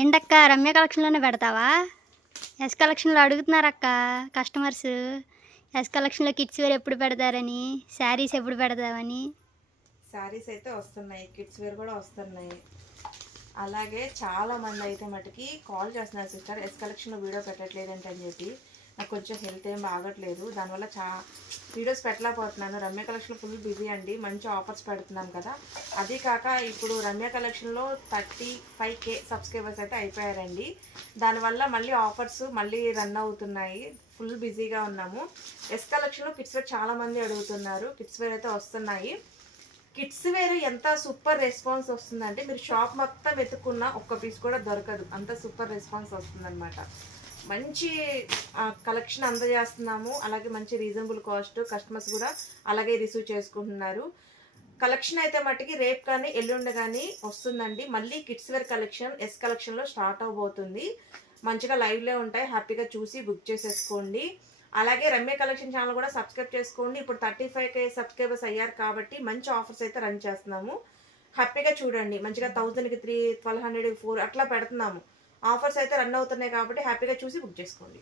ఏంటక్క రమ్య కలెక్షన్లోనే పెడతావా? ఎస్ కలెక్షన్లో అడుగుతున్నారక్క కస్టమర్స్. ఎస్ కలెక్షన్లో కిడ్స్ వేర్ ఎప్పుడు పెడతారని, శారీస్ ఎప్పుడు పెడతావని. శారీస్ అయితే వస్తున్నాయి, కిడ్స్ వేర్ కూడా వస్తున్నాయి. అలాగే చాలా మంది అయితే మటుకి కాల్ చేస్తున్నారు, సిస్టర్ ఎస్ కలెక్షన్లో వీడియో పెట్టట్లేదంటే అని చెప్పి. నాకు కొంచెం హెల్త్ ఏం బాగట్లేదు, దానివల్ల వీడియోస్ పెట్టలేకపోతున్నాను. రమ్య కలెక్షన్ ఫుల్ బిజీ అండి, మంచి ఆఫర్స్ పెడుతున్నాం కదా. అది కాక ఇప్పుడు రమ్య కలెక్షన్లో 35K సబ్స్క్రైబర్స్ అయితే అయిపోయారండి. దానివల్ల మళ్ళీ ఆఫర్స్ మళ్ళీ రన్ అవుతున్నాయి, ఫుల్ బిజీగా ఉన్నాము. ఎస్ కలెక్షన్లో కిడ్స్ వేర్ చాలామంది అడుగుతున్నారు, కిడ్స్ వేర్ అయితే వస్తున్నాయి. కిడ్స్ వేర్ ఎంత సూపర్ రెస్పాన్స్ వస్తుందంటే మీరు షాప్ మొత్తం వెతుక్కున్నా ఒక్క పీస్ కూడా దొరకదు, అంత సూపర్ రెస్పాన్స్ వస్తుందన్నమాట. మంచి కలెక్షన్ అందజేస్తున్నాము, అలాగే మంచి రీజనబుల్ కాస్ట్, కస్టమర్స్ కూడా అలాగే రిసీవ్ చేసుకుంటున్నారు. కలెక్షన్ అయితే మట్టికి రేపు కానీ ఎల్లుండి కానీ వస్తుందండి. మళ్ళీ కిడ్స్ వేర్ కలెక్షన్ ఎస్ కలెక్షన్లో స్టార్ట్ అవబోతుంది. మంచిగా లైవ్లే ఉంటాయి, హ్యాపీగా చూసి బుక్ చేసేసుకోండి. అలాగే రమ్య కలెక్షన్ ఛానల్ కూడా సబ్స్క్రైబ్ చేసుకోండి. ఇప్పుడు 35K సబ్స్క్రైబర్స్ అయ్యారు కాబట్టి మంచి ఆఫర్స్ అయితే రన్ చేస్తున్నాము. హ్యాపీగా చూడండి, మంచిగా 1000కి 3, 1200కి 4 అట్లా పెడుతున్నాము. ఆఫర్స్ అయితే రన్ అవుతున్నాయి కాబట్టి హ్యాపీగా చూసి బుక్ చేసుకోండి.